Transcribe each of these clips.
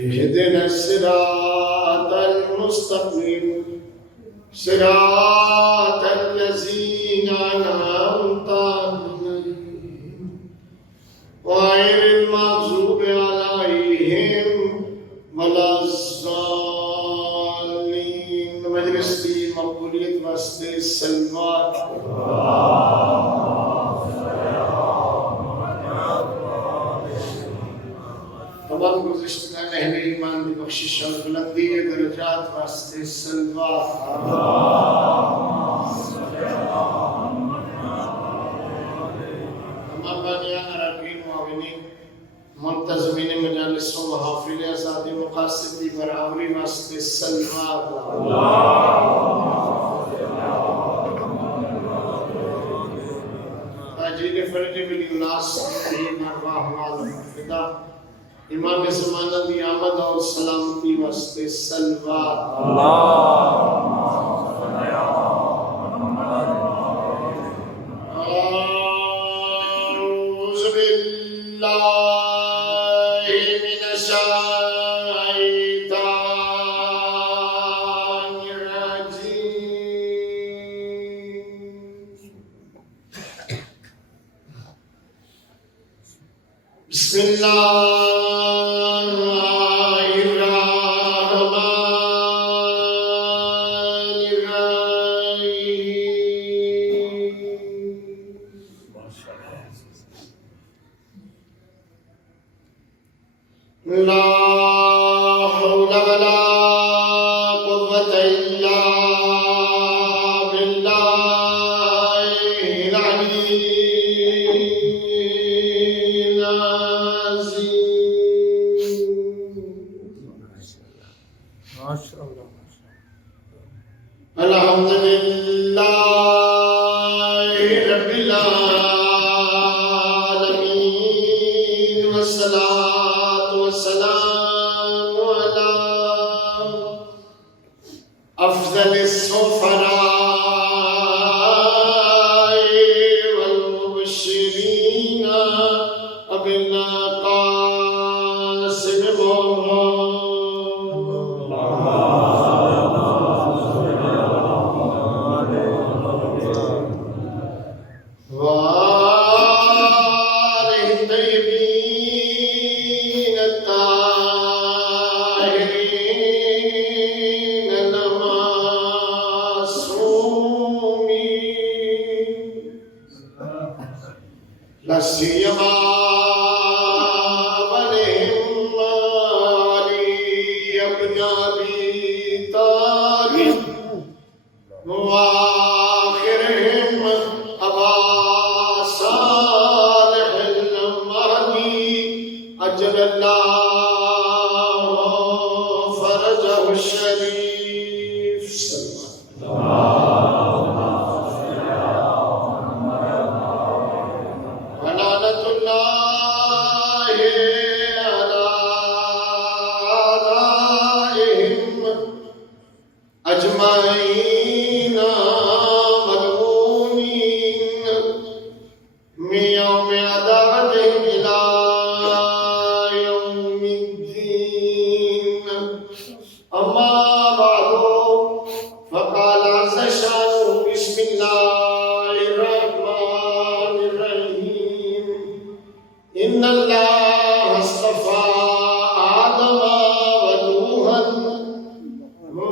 اهدنا الصراط المستقيم صراط الذين أنعمت عليهم غير المغضوب عليهم ولا الضالين. مجلس کی مقبولیت واسطے سلوات تمام گزشتہ اہل ایمان کی بخشش اور بلندی درجات واسطے سلوات تمام بانیان عربین معاونین منتظمین مجالس و محافل آزادی مقاصدی برابری واسطے سلوات تاجین فرج بلی اناس ارواح معلوم فدا امام زمانہ دی آمد اور سلامتی واسطے سلوات اعوذ باللہ من الشیطان الرجیم. بسم اللہ افضل السفراء والمبشرين ابي القاسم وآله الطيبين الطاهرين لا سيما عليهم علي بن ابي طالب واخرهم ابا صالح المهدي اجل الله فرجه الشريف. أجمعين ملعونين من يوم عداوتهم إلى يوم الدين. أما بعد فقال عز شانه بسم الله الرحمن الرحيم إن الله اصطفى آدم ونوحا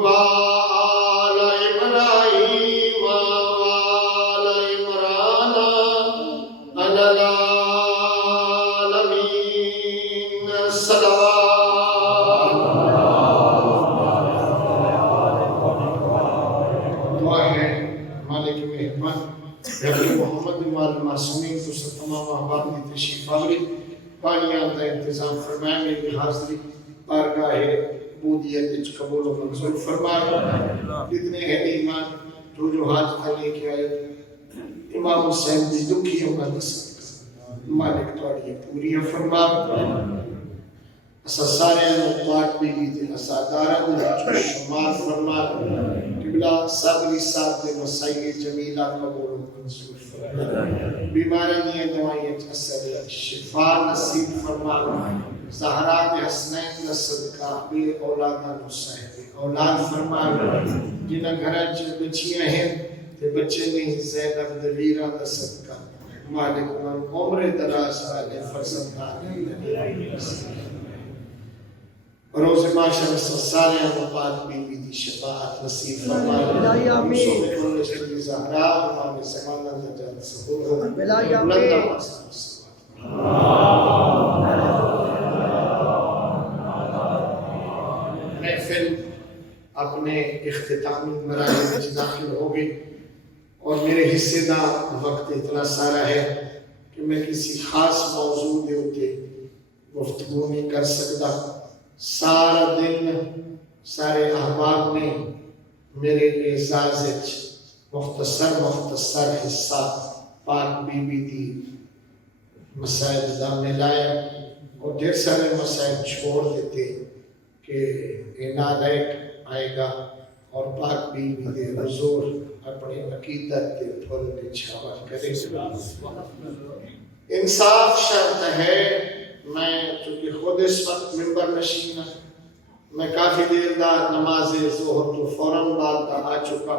وآل إبراهيم وآل عمران حضرت محمد وال معصومین تو تمام احباب کی تشریف آوری پانیاں کا انتظام فرمائیں گے حاضری بارگاہ عبودیت وچ قبول و منظور فرمائے جتنے ہیں ایمان جو حاج لے کے آئے امام حسین دی دکھی ہونا نصیب مالک تواڈی پوری فرما اسا سارے پاک بھی دی اسادارہ دے شمار فرما قبلہ صبری صاحب دے مسائل جمیلہ قبول و منظور فرما بیماریاں دی دوائیں اثر شفا نصیب فرما زہرا دے حسنین دا صدقہ بے اولاد حسین اولاد فرما جنہاں گھراں چ بچیاں ہیں تے بچے نہیں زینب دے ویراں دا صدقہ مالک عمر دراز والے فرزندان روز معاشر سارے وفات بی دی شفاعت نصیب فرمائے آمین سبحان زہرا امام زمانہ نجات سہور بلند آواز محفل اپنے اختتامی مراحل میں داخل ہو گئی اور میرے حصے دا وقت اتنا سارا ہے کہ میں کسی خاص موضوع دے ہوتے گفتگو نہیں کر سکتا سارا دن سارے احباب نے میرے اعزاز مختصر حصہ پاک بی بی دی مسائل دا میں لایا اور ڈھیر سارے مسائل چھوڑ دیتے کہ نالائق آئے گا اور پاک بی بی دے حضور اپنے عقیدت دے پھل نچھاور کرے انصاف شرط ہے میں چونکہ خود اس وقت ممبر نشین میں کافی دیر دا نماز ظہر تو فوراً بعد دا آ چکا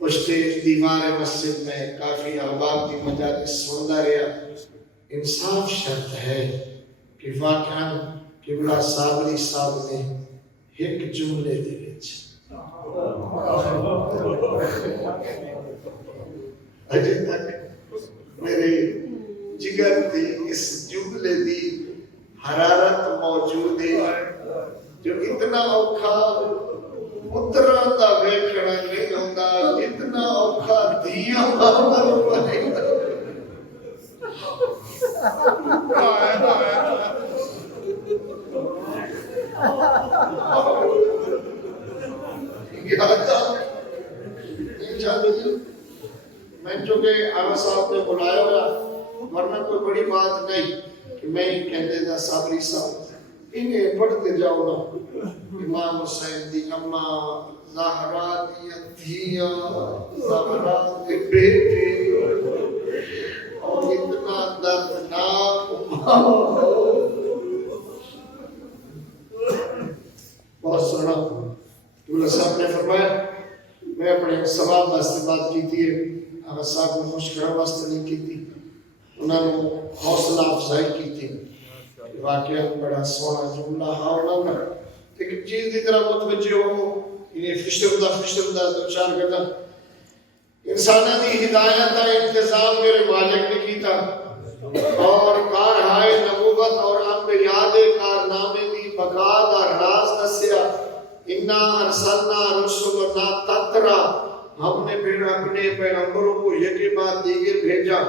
پشت دیوار مسجد میں کافی احباب کی مجالس سنتا رہا انصاف شرط ہے کہ واقعاً قبلہ صابری صاحب نے ایک جملے دے وچ اجے تک میرے جگر دی اس جملے دی حرارت موجود ہے جو اتنا اوکھا اترا دا ویکھنا نہیں ہوندا جتنا اوکھا دیاں بابر بنے میں چونکہ آغا صاحب نے بلایا ہوا ورنہ کوئی بڑی بات نہیں کہ میں ہی کہتے تھا صابری صاحب انہیں پڑھتے جاؤ نا امام حسین دی اماں زہرا دی دھیاں زہرا دے بیٹے اور اتنا دردناک بہت سونا مولا صاحب نے فرمایا میں اپنے ثواب واسطے بات کی تھی آغا صاحب نے مشکرہ واسطے نہیں کی تھی انہوں نے حوصلہ افزائی کی تھی واقعہ بڑا سونا جملہ ہاؤ نہ ایک چیز دی طرح متوجہ ہو انہیں فشر دا دو چار کرنا انسانہ دی ہدایت دا انتظام میرے مالک نے کی تھا اور کارہائے نبوت اور انبیاء دے کارنامے دی بقا دا راز دسیا انا ارسلنا رسولنا تترا ہم نے پھر اپنے پیغمبروں کو یکی بعد دیگر بھیجا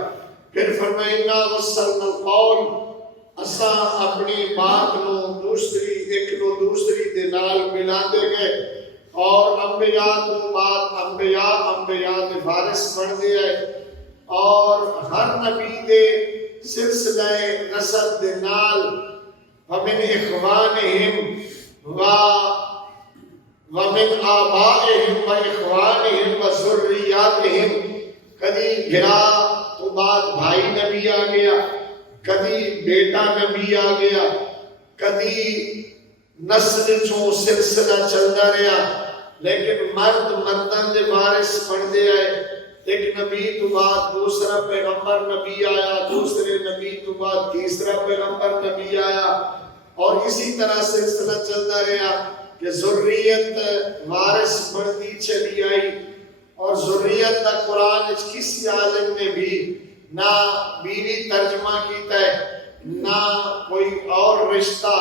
پھر فرمائنا وصلنا القول اسا اپنی بات نو دوسری ایک نو دوسری دے نال ملان دے گئے اور انبیاء تو بعد انبیاء دے فارس بن دے اور ہر نبی دے سلسلہ نسب دے نال ومن اخوانہم ومن آبائہم و اخوانہم و ذریاتہم کدی گھرا تو بعد بھائی نبی آ گیا کدی بیٹا نبی آ گیا کدی نسل چوں سلسلہ چلتا رہا لیکن مرد مردان دے وارث بن دے آئے ایک نبی تو بعد دوسرا پیغمبر نبی آیا دوسرے نبی تو بعد تیسرا پیغمبر نبی آیا اور اسی طرح سلسلہ چلتا رہا کہ ذریت وارث بڑھتی چلی آئی اور ذریت کا قرآن کسی عالم نے بھی نہ بیوی ترجمہ کیتا ہے نہ کوئی اور رشتہ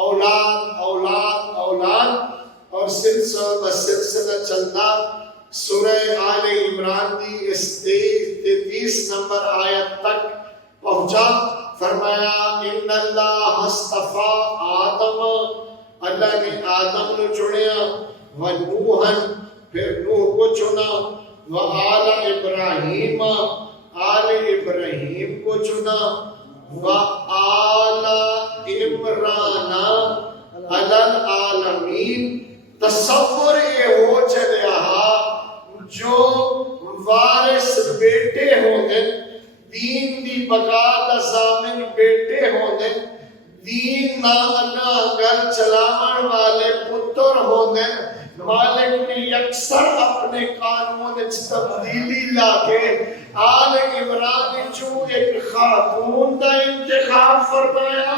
اولاد اولاد اولاد اور سلسلہ چلتا سورہ آل عمران دی اس 23 33 نمبر آیت تک پہنچا. فرمایا ان اللہ استفا آدم، اللہ نے آدم کو چنیا، ونوحن پھر نوح کو چنا، وآل ابراہیم آل ابراہیم کو چنا، وآل عمران علی العالمین. تصور یہ ہو چلیا جو وارث بیٹے ہوندے، دین دی بقا دا ضامن بیٹے ہوندے، دین نا انا گل چلاون والے پتر ہوندے. مالک نے یکسر اپنے قانون تبدیلی لا کے آل عمران چوں ایک خاتون دا انتخاب فرمایا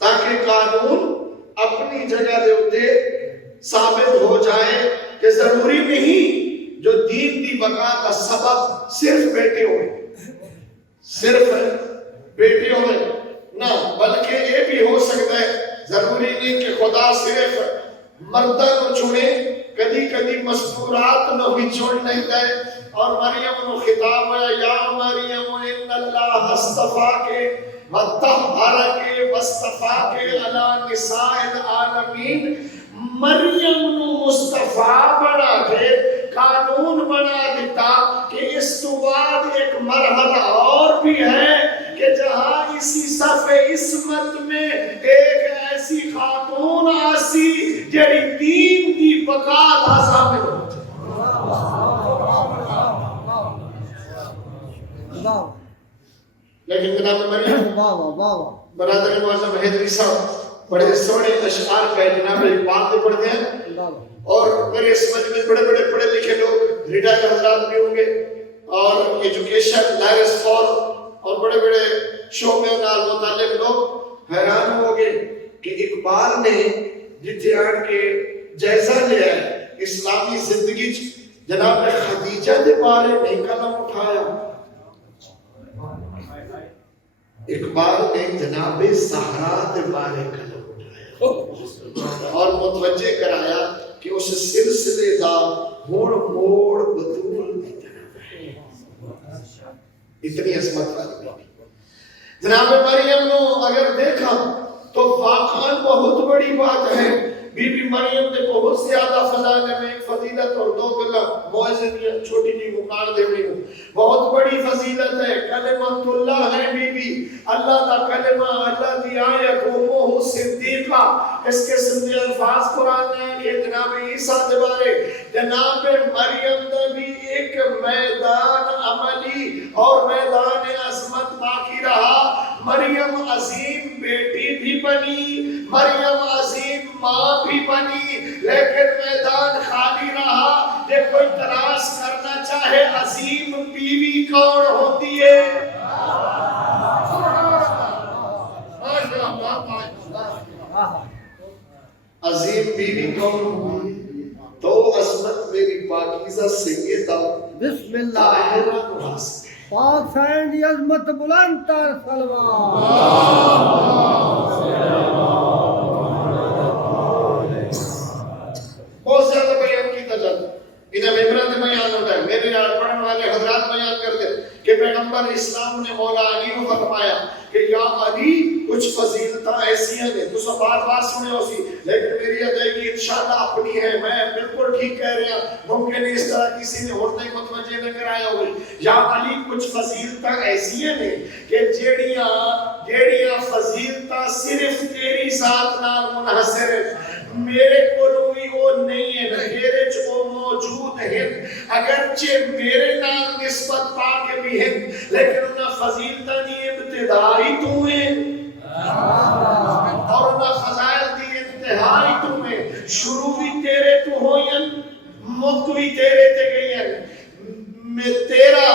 تاکہ قانون اپنی جگہ دے اتے ثابت ہو جائے کہ ضروری نہیں جو دین دی بقا کا سبب صرف بیٹے ہوئے، صرف بیٹے ہوئے نہ، بلکہ یہ بھی ہو سکتا ہے ضروری نہیں کہ خدا صرف مردہ کو چنے، کدی کدی مستورات نو بھی چن لیتا ہے. اور مریم نو خطاب ہے یا مریم ان اللہ استفاکے وطہرکے واصطفاکے علی نساء العالمین. مریم نو مصطفیٰ بنا کے قانون بنا دیتا کہ اس تو بعد ایک مرحلہ اور بھی ہے کہ جہاں اسی صف عصمت میں ایک ایسی خاتون آسی جڑی دین دی بقا دا ضامن ہو جائے. لیکن جناب مریم برادر معظم حیدری صاحب بڑے سونے اشعار کا جناب اقبال پہ پڑھتے ہیں، اور میرے سمجھ میں بڑے بڑے پڑھے لکھے لوگ ریٹائر حضرات بھی ہوں گے اور ایجوکیشن لائرس فور اور بڑے بڑے شعبے نال متعلق لوگ حیران ہو گے کہ اقبال نے جتھے آن کے جائزہ لیا ہے اسلامی زندگی جناب خدیجہ دے بارے نہیں قلم اٹھایا. اقبال نے جناب زہرا دے بارے قلم اٹھایا اور متوجہ کرایا کہ اس سلسلے دا موڑ موڑ بطول دی جناب ہے. اتنی عظمت والی جناب مریم نو اگر دیکھا تو واقعاً بہت بڑی بات ہے. بی بی مریم نے بہت زیادہ فضائل میں ایک فضیلت اور دو گلا موعظے چھوٹی جی مکار دے رہی ہوں. بہت بڑی فضیلت ہے، کلمۃ اللہ ہے بی بی، اللہ کا کلمہ، اللہ دی آیت امہ صدیقہ. اس کے سندے الفاظ قرآن میں کہ جناب عیسیٰ دے بارے جناب مریم دا بھی ایک میدان عملی اور میدان عظمت باقی رہا. مریم عظیم بیٹی بھی بنی، مریم عظیم ماں بھی بنی، لیکن میدان خالی رہا. یہ کوئی تلاش کرنا چاہے عظیم بیوی کون ہوتی ہے؟ عظیم بیوی کون ہوتی ہے؟ تو عظمت میری پاکیزہ سیدہ بسم اللہ پاک سائن دی عظمت بلند تر سلوات. بہت زیادہ بیان کیتا جاتا ہے، انہیں عبرت بیان ہوتا ہے. میرے یہاں پڑھنے والے حضرات بیان کرتے کہ پیغمبر اسلام نے مولا علی کو فرمایا کہ یا علی کچھ فضیلتاں ایسی ہیں تو سب بار بار سنے ہو سی، لیکن میری ادائیگی انشاءاللہ اپنی ہے. میں بالکل ٹھیک کہہ رہا ہوں، ممکن اس طرح کسی نے ہوتے متوجہ نہ کرایا ہوئی. یا علی کچھ فضیلتاں ایسی ہیں کہ جیڑیاں فضیلتاں صرف تیری ذات نال منحصر ہے، میرے کو بھی وہ نہیں ہے، میرے جو موجود ہیں، اگرچہ میرے نام نسبت پا کے بھی ہیں، لیکن انہاں فضیلتاں دی ابتدائی تو ہیں اور انہاں فضائل دی انتہائی تو ہیں. شروع بھی تیرے تو ہوئیں، مک بھی تیرے تے گئی ہیں. میں تیرا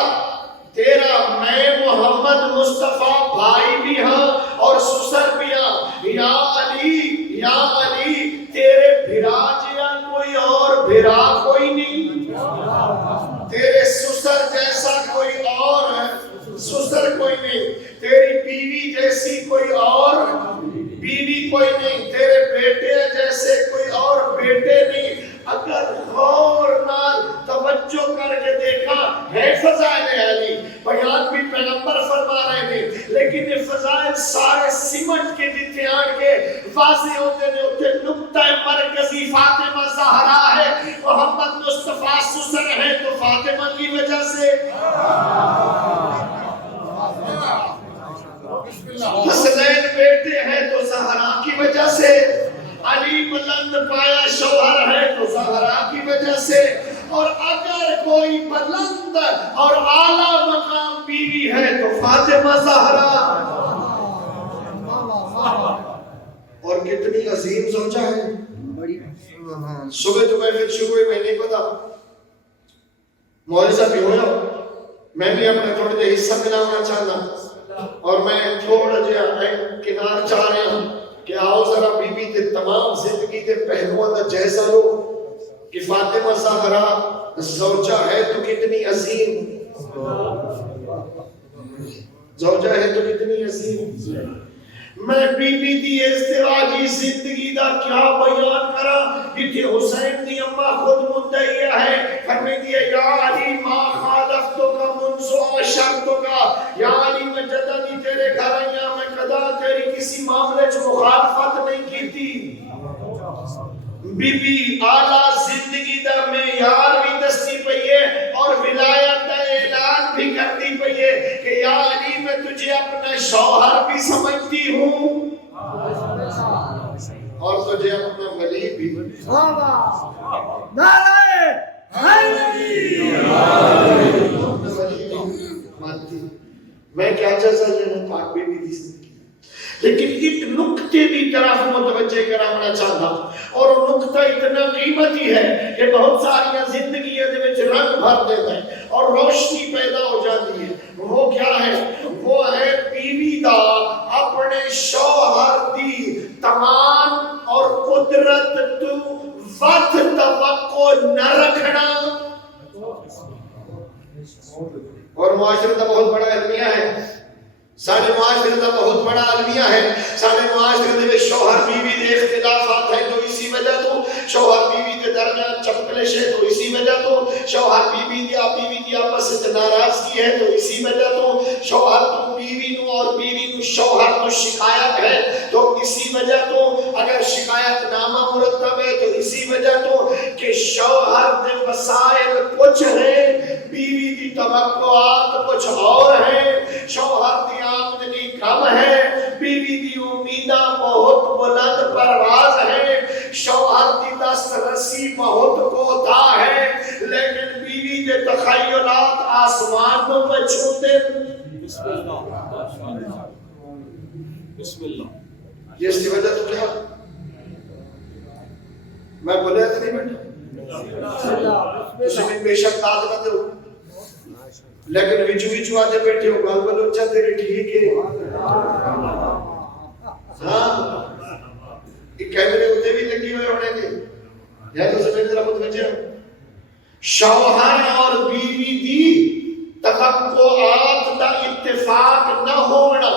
میں محمد مصطفیٰ بھائی بھی ہاں اور سسر بھی ہاں. یا علی تیرے بھرا جیا کوئی اور بھرا کوئی نہیں، تیرے سسر جیسا کوئی اور سسر کوئی نہیں، تیری بیوی جیسی کوئی اور بیوی کوئی نہیں، تیرے بیٹے جیسے کوئی اور بیٹے نہیں. اگر غور نال لیکن یہ فضائل سارے سمٹ کے جتنے آن کے واضح ہوتے نے اتنے نقطہ مرکزی فاطمہ زہرا ہے، محمد مصطفیٰ سسر ہے تو فاطمہ کی وجہ سے، حسنین بیٹے ہیں تو زہرا کی وجہ سے، علی بلند پایا شوہر ہے تو زہرا کی وجہ سے، اور اگر کوئی بلند اور اعلیٰ مقام بیوی ہے تو فاطمہ زہرا، اور کتنی عظیم زوجہ ہے۔ صبح تو محفل شروع ہوئی، میں نہیں پتا معجزہ بھی ہوا، میں بھی اپنا تھوڑا جا حصہ ملانا چاہتا، اور میں تھوڑا جا کنار چاہ رہا ہوں کہ آؤ ذرا بی بی دے تمام زندگی دے پہلوؤں دا جائزہ لو کہ فاطمہ زہرا زوجہ ہے تو کتنی عظیم، زوجہ ہے تو کتنی عظیم۔ میں بی بی دی ازدواجی زندگی دا کیا بیان کرا، جتھے حسین دی اماں خود مدعیہ ہے، فرمیتی ہے یا علی ما خالفتک منذ عشرتک، یا علی میں جدہ دی تیرے گھر آیا میں قدا تیری کسی معاملے چ مخالفت نہیں کی تھی۔ بی بی اعلیٰ زندگی دا معیار بھی دستی پئی ہے اور ولایت دا اعلان بھی کرتی پئی ہے کہ یا علی میں تجھے اپنا شوہر بھی سمجھتی ہوں اور تجھے اپنا ولی بھی۔ میں کیا جیسا لینا پاک بی بی دی زندگی، لیکن ایک نقطے دی طرف متوجہ کرانا چاہتا، اور وہ نقطہ اتنا قیمتی ہے کہ بہت ساری زندگیاں دے وچ رنگ بھر دیتا ہے اور روشنی پیدا ہو جاتی ہے۔ وہ کیا ہے؟ وہ ہے بیوی دا اپنے شوہر دی تمام اور قدرت تو وقت توقع نہ رکھنا، اور معاشرے کا بہت بڑا المیہ ہے، سارے معاشرے کا بہت بڑا المیہ ہے۔ سارے معاشرے میں شوہر بیوی دے اختلافات ہیں تو اسی وجہ تو، شوہر بیوی کے درمیان چپکلش ہے تو اسی وجہ تو، شوہر بیوی دی آپس سے ناراضگی ہے تو اسی وجہ تو، شوہر تو بیوی نو اور بیوی نو شوہر تو شکایت ہے تو اسی وجہ تو، اگر شکایت نامہ مرتب ہے تو اسی وجہ تو کہ شوہر دے وسائل کچھ ہیں، بیوی دی توقعات کچھ اور ہیں، شوہر دی آمدنی کم ہے، بیوی دی امیدہ بہت بلند پرواز ہے، شوہر دی دست رسی بہت کوتا ہے، لیکن بیوی دے تخیلات آسمان میں بچھوتے۔ بسم اللہ، یہ اس کی وجہ تو کیا؟ میں بولے تو نہیں بیٹھا، تسی بھی بے شک طاقت ہو، لیکن وچو آتے بیٹھے ہو گال بلو اچھا تیرے ٹھیک ہے۔ ہاں ایک کیمرے ہوتے بھی لگی ہوئے ہونے تھے، یا تو سمجھ ذرا متوجہ ہو، شوہر اور بیوی دی توقعات دا اتفاق نہ ہونا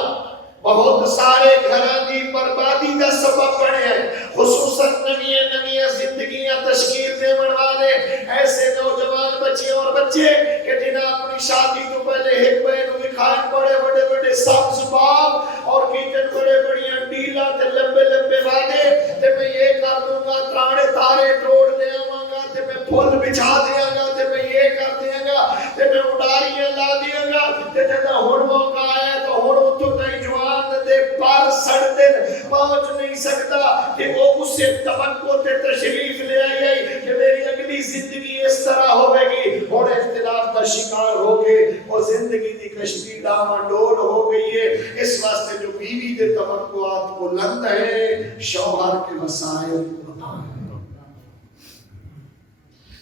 بہت سارے گھراں دی بربادی دا سبب بنے ہیں، خصوصاً نویاں زندگیاں تشکیل دے والے ایسے نوجوان بچے اور بچے کہ جنہاں اپنی شادی تو پہلے ایک بہن دکھائیں بڑے بڑے بڑے سبز باغ اور کیچن بڑے بڑی ڈیلا تے لمبے لمبے وعدے تے میں یہ کر دوں گا، تراڑے تارے توڑ لے آواں گا تے میں پھول بچھا دیاں گا تے میں یہ کر دیاں گا تے میں اڈاریاں لا دیاں گا تے جدوں ہن موقع آیا تو ہن اتوں تئی جوان دے پر سڑتے پہنچ نہیں سکتا کہ وہ اس سے توقع تے تشریف لے آئی کہ میری اگلی زندگی اس طرح ہوئے گی، اور اختلاف کا شکار ہو کے اور زندگی دی کشتی ڈاماڈول ہو گئی ہے۔ اس واسطے جو بیوی دے توقعات بلند ہیں، شوہر کے وسائل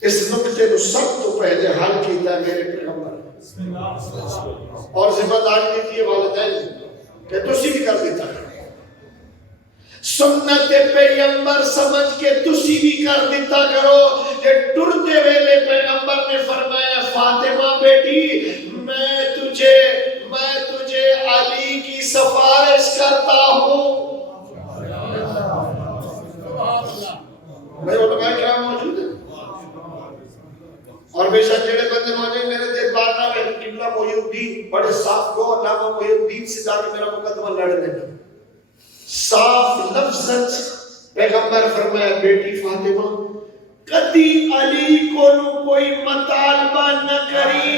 اس نقطے کو سب تو پہلے حل کیتا ہے میرے پیغمبر، اور ذمہ داری دیتی ہے والدین کہ تسی بھی کر دیتا ہے، سنت پیغمبر سمجھ کے تسی بھی کر دیتا کرو۔ کہ ٹرتے ویلے پیغمبر نے فرمایا فاطمہ بیٹی میں تجھے علی کی سفارش کرتا ہوں۔ بھائی علماء کرام موجود ہیں، اور بے شک جڑے بندے موجود میرے دل بات نہ قبلہ مولانا محی الدین بڑے صاف کو علامہ محی الدین سے جا کے میرا مقدمہ لڑ لینا. صاف لفظ پیغمبر فرمایا بیٹی فاطمہ کدی علی کو کوئی مطالبہ نہ کری.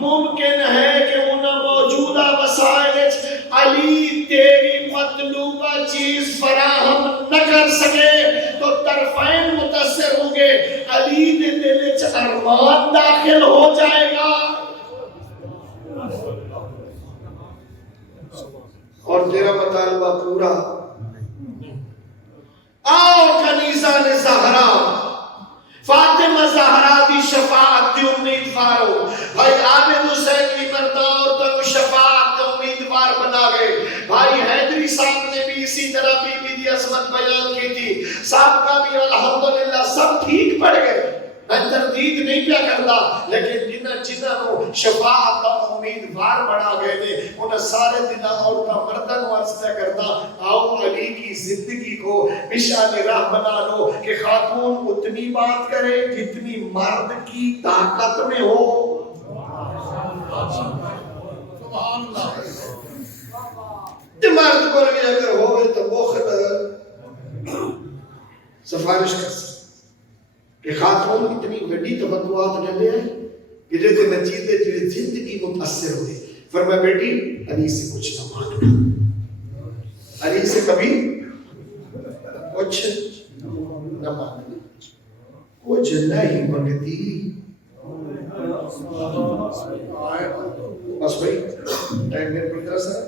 ممکن ہے کہ انہاں موجودہ وسائل علی تیری مطلوبہ چیز فراہم نہ کر سکے تو طرفین متاثر ہوں گے. علی دے دل وچ ارمان داخل ہو جائے گا اور تیرا مطالبہ پورا. آؤ کنیزہ نے زہرا فاطمہ زہرا دی شفاعت دی امیدوار ہو. بھائی عابد حسین کی مردان تو شفاعت دی امیدوار بنا گئے. بھائی حیدری صاحب نے بھی اسی طرح بی بی دی عظمت بیان کی تھی. صاحب کا بھی الحمدللہ سب ٹھیک پڑ گئے. میں تردید نہیں پیا کرتا لیکن جنہوں شفاعت کا امیدوار بنا گئے نے انہیں سارے دن عورتاں مردن عرض پہ کرتا آؤ علی کی زندگی کو بشان راہ بنا لو کہ خاتون اتنی بات کرے جتنی مرد کی طاقت میں ہو. سبحان اللہ. مرد کو اگر ہوئے تو بخل سفارش کر سکتے کہ خاتون اتنی بڑی توقعات نہ لے آئے کہ جو نتیجے جو زندگی متاثر ہوئے. فرمایا بیٹی علی سے کچھ نہ مانگنا. علی سے کبھی کچھ نہ مانگنا. کچھ نہیں مانگتی. بس بھائی ٹائم میں پڑتا سر.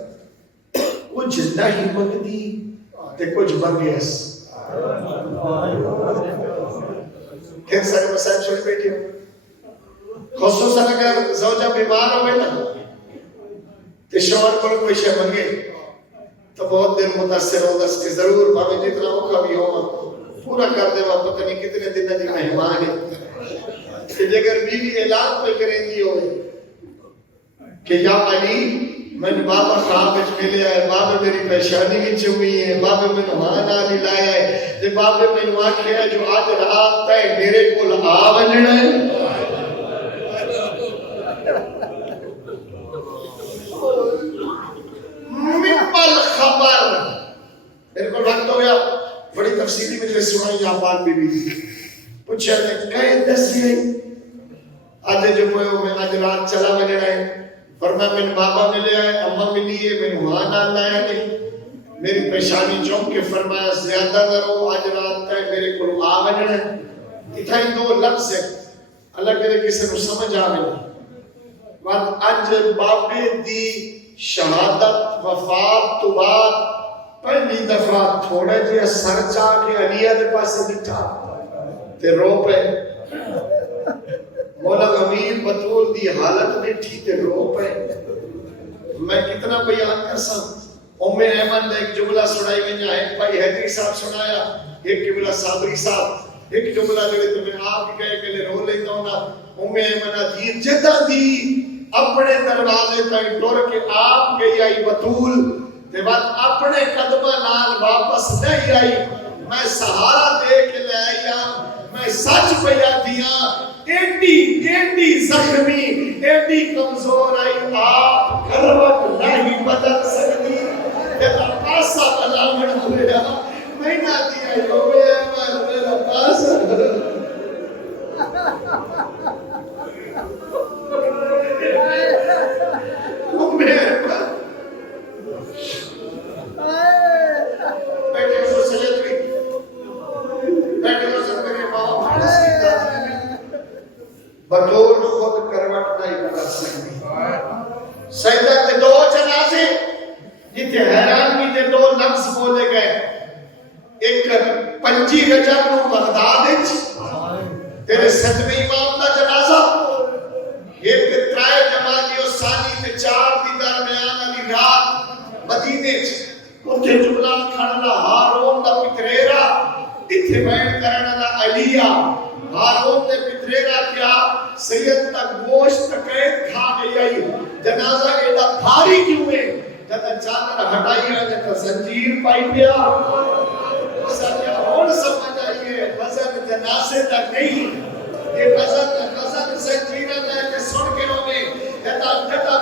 کچھ نہیں مانگتی تے کچھ مانگے اس کہہ سارے مسائل چھوڑ بیٹھے ہو. خصوصاً اگر زوجہ بیمار ہوئے نا تو شوہر پر کوئی شے منگے تو بہت دن متاثر ہو دس کہ ضرور بھاوے جتنا موقع بھی ہو پورا کر دے وہاں پتہ نہیں کتنے دن دی مہمان ہے. کہ اگر بیوی اعلان پہ کریں دی ہوئے کہ یا علی میں بابا خواب وچ ملیا ہے, بابا میری پریشانی وچ ہوئی ہے, بابا میں نمان آلی لایا ہے تے بابا میں آکھیا ہے جو آج رات تے میرے کول آ ونجنا ہے. ممبل خبر میرے کو وقت ہو گیا بڑی تفصیلی میں جو سنائی آباد بی بی دی پوچھا نے کہیں دس گئی آدھے جو کوئی ہو میں آج رات چلا ونجنا ہے. فرمایا میں بابا ملے آئے اماں ملی ہے میں وہاں نہ لایا نہیں میری پریشانی چونک کے فرمایا زیادہ نہ رہو آج رات ہے میرے کو آ ونجنا ہے. اتھا ہی دو لفظ ہے اللہ کرے کسی کو سمجھ آوے بات اج بابے دی شہادت وفات تو بعد پہلی دفعہ تھوڑا جہا سر چاہ کے علیہ دے پاسے بٹھا تے رو پہ مولا امیر بطول دی حالت دیکھی تے رو پہ. میں کتنا بیان کر سکتا ام ایمن نے ایک جملہ سنائی میں جہاں ایک بھائی حیدری صاحب سنایا ایک جملہ صابری صاحب ایک جملہ جو تمہیں آپ کہے کہ لے رو لیتا ہوں نا. ام ایمن دیر جدہ دی اپنے دروازے تک ڈور کے آپ گئی آئی بطول تے بعد اپنے قدمہ نال واپس نہیں آئی. میں سہارا دے کے لے آیا میں سچ پیا دیا ایڈی زخمی ایڈی کمزور آئی آپ کروٹ نہیں بدل سکتی تیرا پاسا بلامن ہویا میں نہ دیا ہوئے میں میرا پاسا بطول خود کروٹ نہیں بدل سکتی. سیدہ کے دو جنازے جتنے حیرانگی کے دو لفظ بولے گئے. ایک 25 رجب نو بغداد وچ تیرے 7ویں امام دا جنازہ, ایک 3 جمادی الثانی تے 4 دی درمیان والی رات مدینے وچ اوتھے جملہ کھڑنا ہارون دا پتریرا ایتھے بیٹھ کرن والا علیہ ہارون نے پتریرا کیا سید تک گوشت قید کھا گئی آئی جنازہ ایڈا بھاری کیوں ہے جب چادر ہٹائی ہے جب زنجیر پائی پیا سب اور سمجھ آئیے وزن جنازے تک نہیں یہ وزن زنجیرہ میں کہ سن کے ہوئے جتا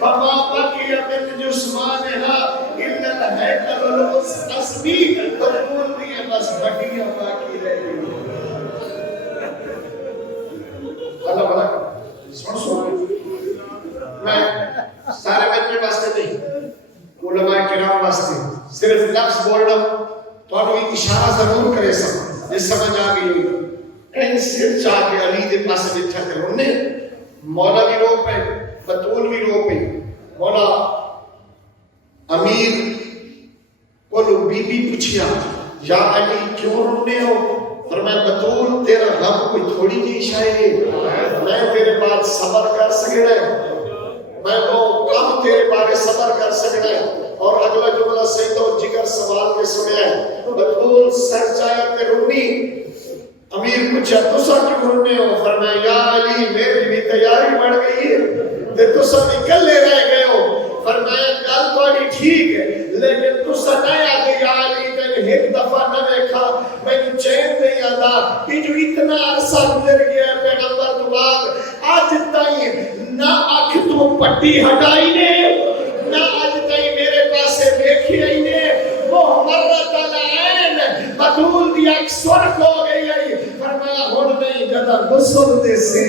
فما بقي من جسمانها الا الهيكل الاسمی بطول دیے بس ہڈیاں باقی رہ گئی اللہ بڑا سن میں سارے بچے واسطے نہیں علماء کرام واسطے صرف لفظ بول رہا ہوں تو ایک اشارہ ضرور کرے سب جس سمجھ آ گئی ہوئی این سر چاہ کے علی دے پاس بیٹھا تھے انہوں نے مولا بھی رو پہ بطول بھی رو پہ مولا امیر کو لوگ بی بی پوچھیا یا علی کیوں رونے ہو فرمایا بطول تیرا غم کوئی تھوڑی جی شاید میں تیرے بعد صبر کر سکتا ہے میں وہ کم تیرے بارے صبر کر سکتا ہے اور اگلا جملہ صحیح تو جگر سوال کے سنے ہے بطول سر چاہیا تے رونی امیر پوچھا تو سا کیوں رونے ہو فرمایا یا علی میری بھی تیاری بڑھ گئی ہے تے تو سا نکل لے رہ گئے ہو فرمایا گل تو ٹھیک ہے لیکن تو سا نہ آگے یا علی تین ایک دفعہ نہ دیکھا میں تو چین نہیں آتا کہ جو اتنا عرصہ گزر گیا ہے پیغمبر تو بعد آج تائیں نہ آنکھ تو پٹی ہٹائی نے نہ آج تائیں میرے پاسے دیکھی آئی نے محمرت العین بطول دی اکسور ہو گئی ہے فرمایا ہون نہیں جدا غسل دے سے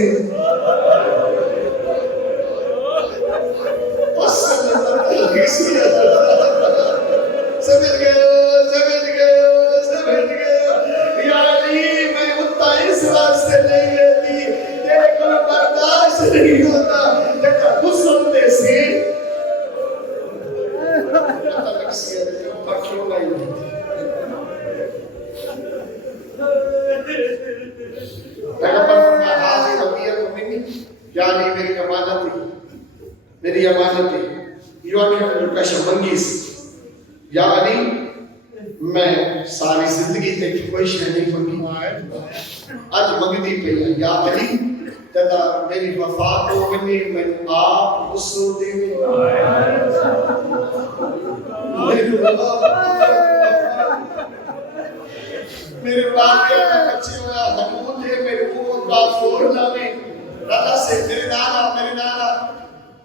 سمجھ گئے یا علی میں اتنا اس واسطے نہیں رہتی تیرے کو برداشت نہیں ہوتا جدا غسل دے سے کیوں لائی ہوتی پیغمبر فرمایا حاضر امیت منی یا علی میری امانت ہے میری امانت ہے یہ آنکھیں کا شمنگیس یا علی میں ساری زندگی تے کوئی شے نہیں منگی آج منگتی پہ یا علی تدا میری وفات ہو منی میں آپ غسل دے میرے باقی بچے ہویا حدود ہے میرے کو کافور نامے دادا سے میرے نانا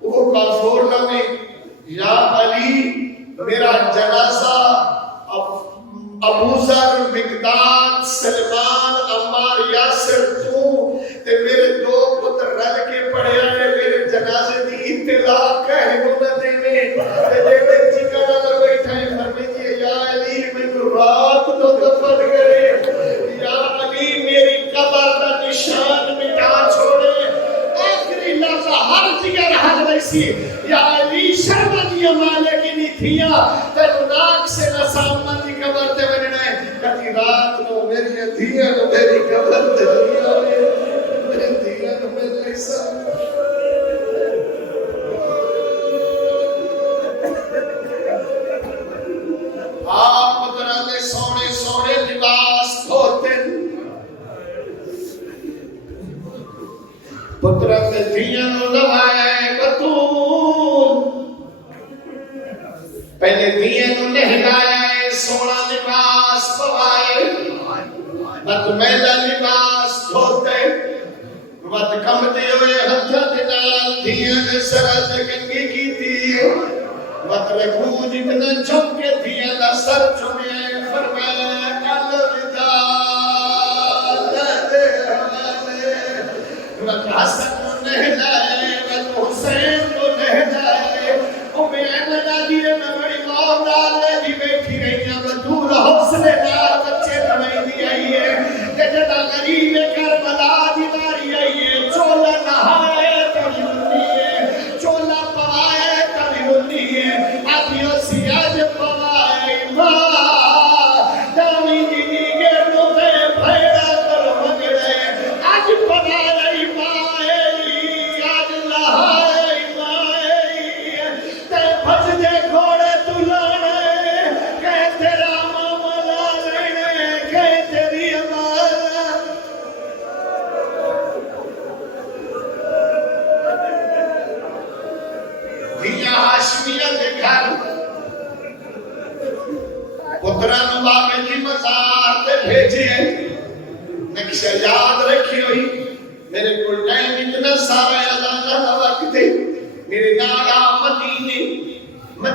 وہ کافور نامے یا علی میرا جنازہ ابو ذر مقداد سلمان عمار یاسر تو تے میرے دو پتر رل کے پڑے آئے میرے جنازے دی اطلاع کہہ گو نہ دے میں تے دے جگہ نہ بیٹھا ہے فرمائیے یا علی میں کو رات تو دفن کرے یا علی میری قبر دا نشان مٹا چھوڑے آخری لفظ ہر جگہ رہا ویسی یا علی شرم دیا مالے کی نہیں تھیا تے ناک سے نہ سامن دی قبر تے بننے کتی رات نو میری دھیا نو میری قبر تے دنیا میری دھیا نو میری سامن آپ پترہ دے سونے سونے لباس دھوتے پترہ دے دھیاں نو لوائے بطول پہلے دھیاں نو نہلائے سونا لباس پوائے بط میلا لباس دھوتے بط کمتے ہوئے ہتھا دنال دھیاں نے سرد کنگی کی تھی بط رکھو جتنا چمکے دھیاں دا سر چمے فرمائے الوداع لدے والے بط حسن کو نہلائے بط حسین کو نہلائے ایمنہ دیئے میں بڑی موت ڈالے دی بیٹھی رہی ہیں بدور حوصلے دار بچے بڑھائی دی آئی ہے کہ جدا غریب کربلا دیواری آئی ہے چولا نہائے تبھی ہونی ہے چولا پوائے تبھی ہونی ہے آدھیوں سیاج پوائے ماں دامی دیدی کے نوتے بھیڑا کر مگڑے آج پوائے ماں آج لہائے ماں تے بھج دے گھوڑے تو لانے کہ تیرا ماملا لینے کہ تیری امالا دیا ہاشمیہ دے گھر پتران باقی کی مزار تے بھیجے نقشہ یاد رکھی ہوئی میرے کو ٹائم اتنا سارا یاد آنا وقت میرے نانا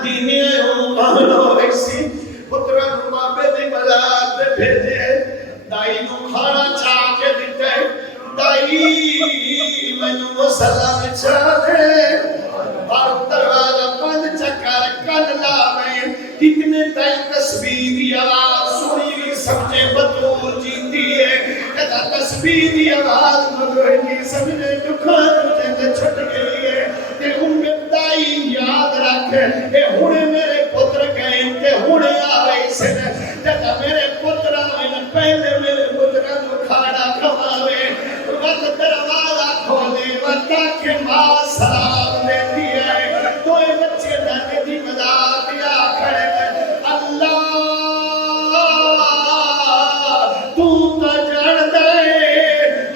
مدینے آئے ایسی پترہ بابے دی بازار دے بھیجے دائی نو کھانا چاہ کے دیتے دائی مینو مسلح بچھا دے اور دروازہ بند چکر کن لاوے اتنے تائیں تسبیح دی آواز سنی بھی سمجھے بطول جیتی ہے کہتا تسبیح دی آواز مدوئی کی سمجھے دکھان جنگ چھٹ گئی ہے کہ دائی یاد رکھے اے ہونے میرے پتر گئے تے ہونے آوے سے جتا میرے پتر آوے پہلے میرے پتر کو کھاڑا کھواوے وقت دروازہ کھولے وقت کہ ماں سلام دیتی ہے تو اے بچے دانے دی مدار دیا کھڑے اللہ تو جان دے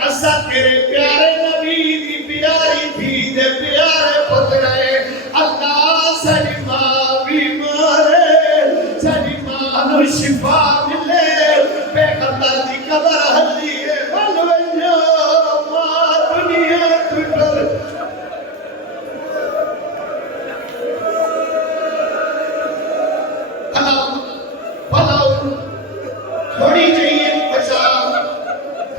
اسا تیرے پیارے نبی دی پیاری تھی دے پیارے پتر ہے اللہ ساری ماں بیمار ہے ساری ماں نو شفا ملے پیغمبر دی قبر حلی ہے بلوینیا ماں دنیا تٹر تھوڑی چاہیے انتظار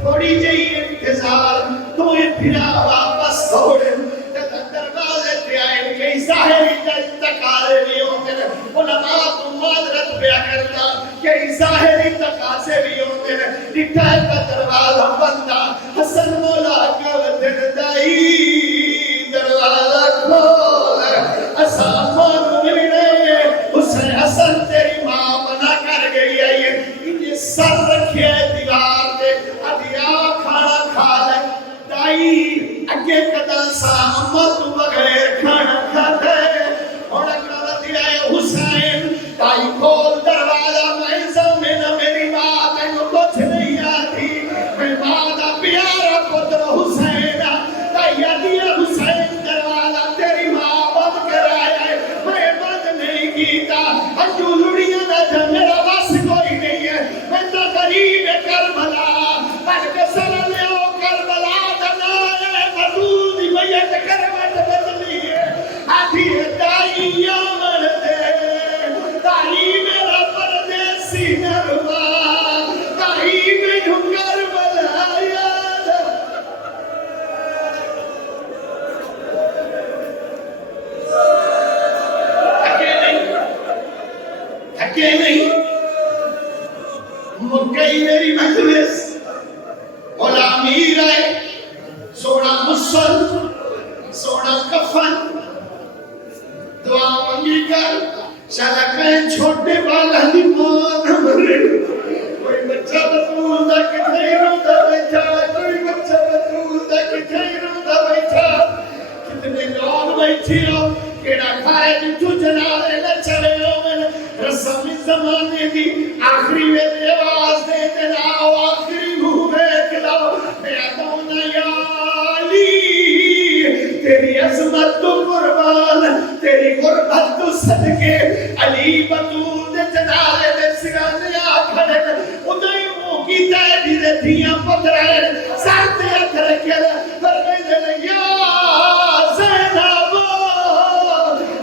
تھوڑی چاہیے انتظار تو یہ پھرا واپس دوڑے دروازے پہ آئے کئی ظاہری تقاضے بھی ہوتے ہیں علماء کو معذرت پیا کرتا کئی ظاہری تقاضے بھی ہوتے ہیں ڈٹھائی کا دروازہ بندہ حسن مولا کا وطن دائی دروازہ کھول اسامان ملنے حسین حسن تیری ماں منع کر گئی ہے یہ سر رکھے دیوار دے ادیا کھانا کھا لے دائی اگے قدم سا اما تو بغیر کھانا کھاتے اور اکرام دیا ہے حسین دائی کھول دروازہ میں زمینہ میری ماں تینو کچھ نہیں آتی میں ماں دا پیارا پتر حسین دائی دیا حسین دروازہ تیری ماں بند کرایا ہے میں بند نہیں کیتا اجو لڑیاں نہ جا میرا بس کوئی نہیں ہے میں تو غریب کربلا بچ کے سر لیو کربلا دنائے مدود دی بیت کروٹ بدلی ہے آدھی دائی یامن دے دائی میرا پردیسی نروا دائی میں کربلا یاد تھکے نہیں مکئی میری مجلس مولا امیر ہے سونا مسل سونا کفن دعا منگی کر شالا کہیں چھوٹے والا دی ماں نہ مرے کوئی بچہ بطول دا کتھائی رو دا بیٹھا کوئی بچہ بطول دا کتھائی رو دا بیٹھا کتنے لوگ بیٹھی ہو کیڑا کھائے جتو جنالے نہ چلے ہو میں رسم زمانے دی آخری ویلے آواز دے دلاؤ آخری منہ بیک لاؤ میرا دونا یا علی تیری عظمت تو قربان تیری قربت تو صدقے علی بطول دے جنالے دے سگانے آکھڑے ادھائی منہ کی تیدی دے دھیاں پترائے سارتے اکھر کے فرمے دے یا زینب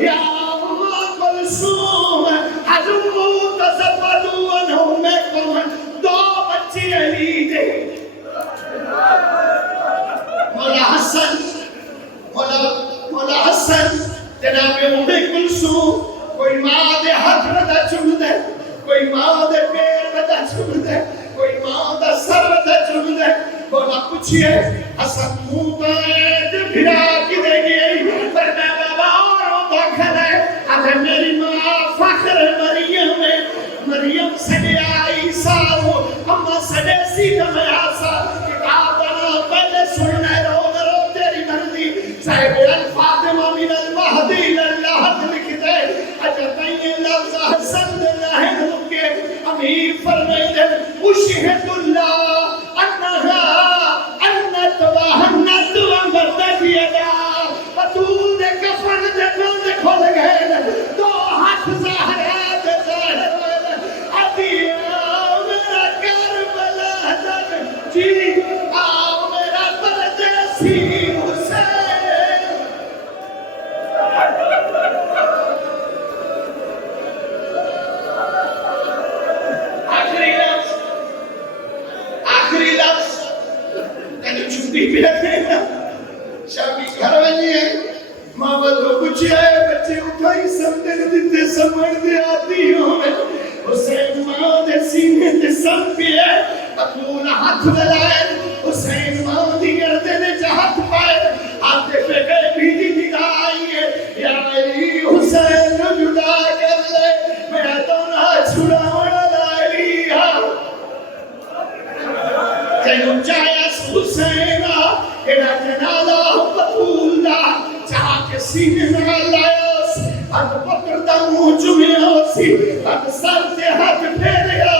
یا کلثوم حجمو تزفدو انہمکم دو بچی علی دے مولا حسن جناب ام کلثوم کوئی ماں دے ہاتھ ردا چن دے کوئی ماں دے پیر ردا چن دے کوئی ماں دا سر ردا چن دے بولا پوچھئے حسن منہ پائے بھرا کی دے گئی پر میں بابا اور داخل ہے اگر میری ماں فخر مریم سڑے آئی سارو اما سڑے سیدھ میں آسا کتاب بنا پہلے سننے رو تیری مرضی صاحب الفاطمہ من المہدی للہت لکھ دے اجا تائیں لفظ حسن دے لہن رکے امیر فرمائی دے اشہد اللہ انہا انت وحنت ومدد یدا بیٹھے شامی گھر وجی ہے ماں بدو کچھ آئے بچے اٹھائی سمدر دیتے سمجھ دے آتی ہوں میں حسین ماں دے سینے دے سم پیے مقبول ہاتھ بلائے حسین ماں دی گردے نے جہت پائے آتے پہ گئے بیدی نگاہ آئیے یا علی حسین جدا کر لے میں تو نہ چھڑا وڑا لائی تینوں چاہیا حسینہ ایڈا جنازہ مقبول دا چاہ کے سینے نہ لائے اد پکڑتا منہ چمیو سی اد سر سے ہاتھ پھیریا